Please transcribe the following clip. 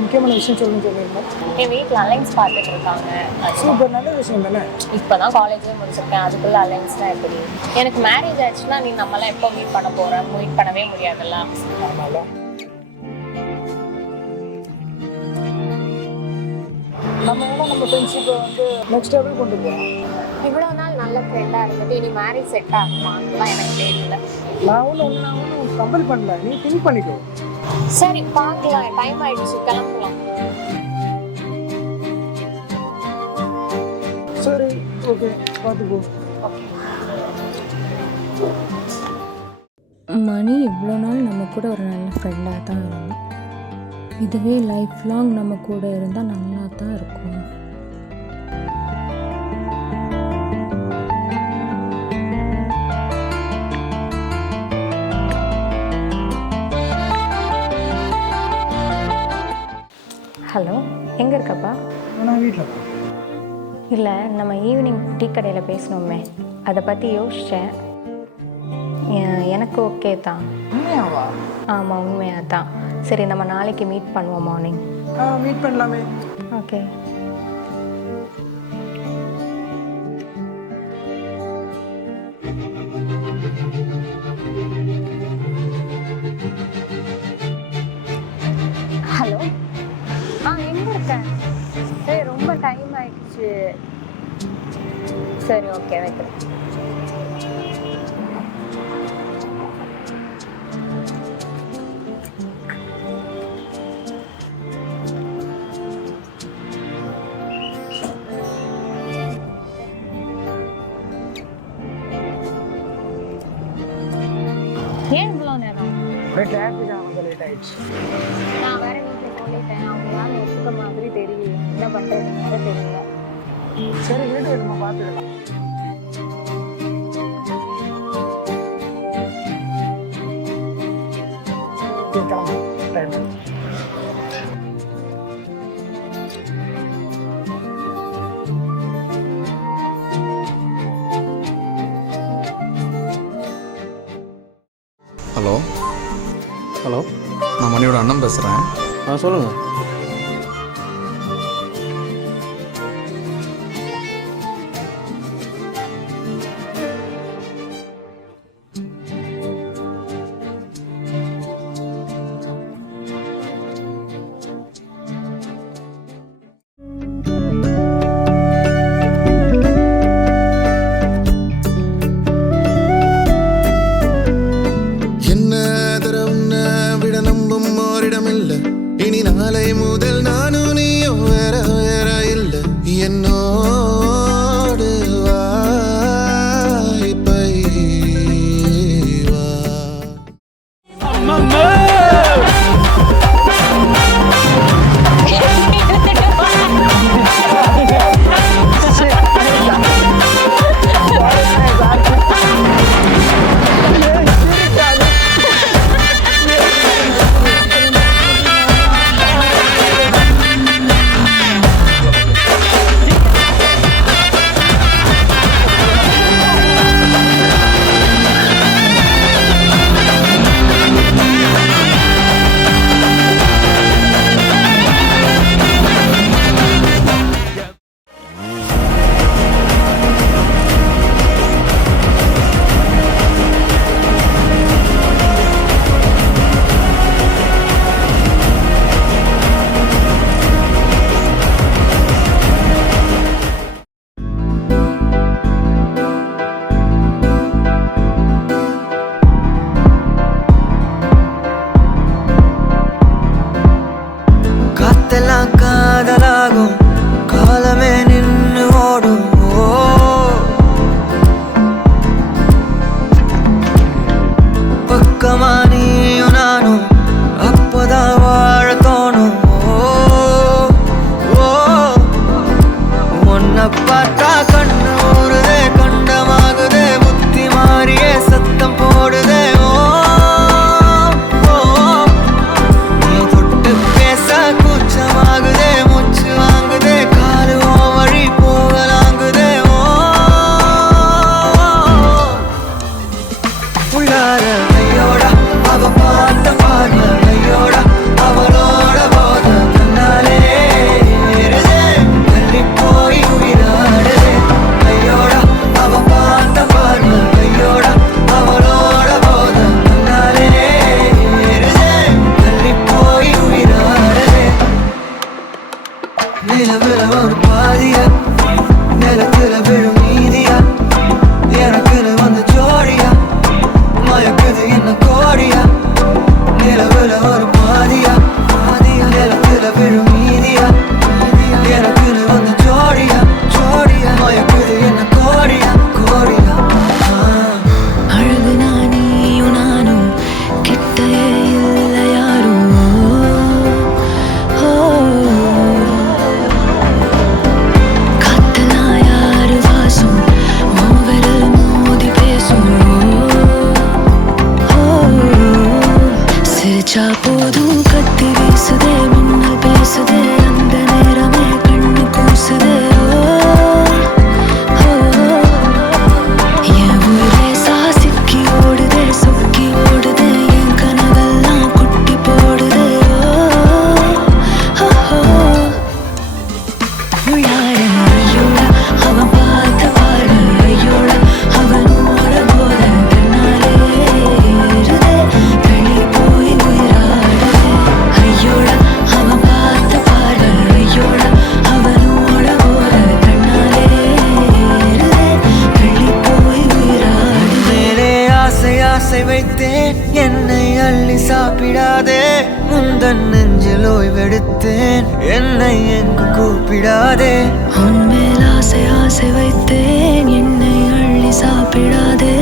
முக்கியமான விஷயம் சொல்லுங்க. என் வீட்டில் அலைன்ஸ் பார்த்துட்டு இருக்காங்க. சூப்பர், நல்ல விஷயம் தானே. இப்போ தான் காலேஜே முடிச்சிருக்கேன், அதுக்குள்ள அலைன்ஸ்லாம் எப்படி? எனக்கு மேரேஜ் ஆச்சுன்னா நீ நம்மளாம் எப்போ மீட் பண்ண போகிறோம்? மீட் பண்ணவே முடியாதுல்ல. அதனால நம்ம ஃப்ரெண்ட்ஷிப்பை வந்து நெக்ஸ்ட் லெவல் கொண்டு போகிறோம். இவ்வளோ நாள் நல்ல ஃப்ரெண்டாக இருந்துட்டு இனி மேரேஜ் செட் ஆகுமான்லாம் எனக்கு தெரியல. நான் ஒன்றும் கம்பல் பண்ணல, நீ திங்க் பண்ணிக்கோ. சரி பார்க்கலாம், டைம் ஆயிடுச்சு, கிளம்பலாம். சரி ஓகே, பார்த்துக்கோ. மணி இவ்வளோ நாள் நம்ம கூட ஒரு நல்ல ஃப்ரெண்டாக தான் இருந்தான். இதுவே லைஃப் லாங் நம்ம கூட இருந்தால் நல்லா தான் இருக்கும். ஹலோ, எங்கே இருக்கப்பா? நான் வீட்டில் தான். இல்லை, நம்ம ஈவினிங் டீ கடையில் பேசணுமே, அதை பற்றி யோசித்தேன். எனக்கு ஓகே தான். உண்மையாவா? ஆமாம், உண்மையாக தான். சரி, நம்ம நாளைக்கு மீட் பண்ணுவோம் மார்னிங். மீட் பண்ணலாமே. ஓகே. ஹலோ, எங்கே இருக்கேன்? சரி, ரொம்ப டைம் ஆயிடுச்சு. சரி ஓகே, வைக்கிறேன். ஏன் இவ்வளோ நேரம்? டிராஃபிக் ஆனது லேட் ஆயிடுச்சு. நான் வேற வீட்டில் சொல்லிட்டேன், அவங்க யாரும் ஒத்துக்க மாதிரி தெரியல. என்ன பண்ணுறதுன்னு வேற தெரியல. சரி வீடு நம்ம பார்த்துக்கலாம். ஹலோ ஹலோ, நான் மணியோட அண்ணன் பேசுகிறேன். சொல்லுங்கள். இனி நாளை ஆசை வைத்தேன் என்னை அள்ளி சாப்பிடாதே முந்தன் நெஞ்சில் ஓய்வெடுத்தேன் என்னை எங்கு கூப்பிடாதே உன்மேல் ஆசை ஆசை வைத்தேன் என்னை அள்ளி சாப்பிடாதே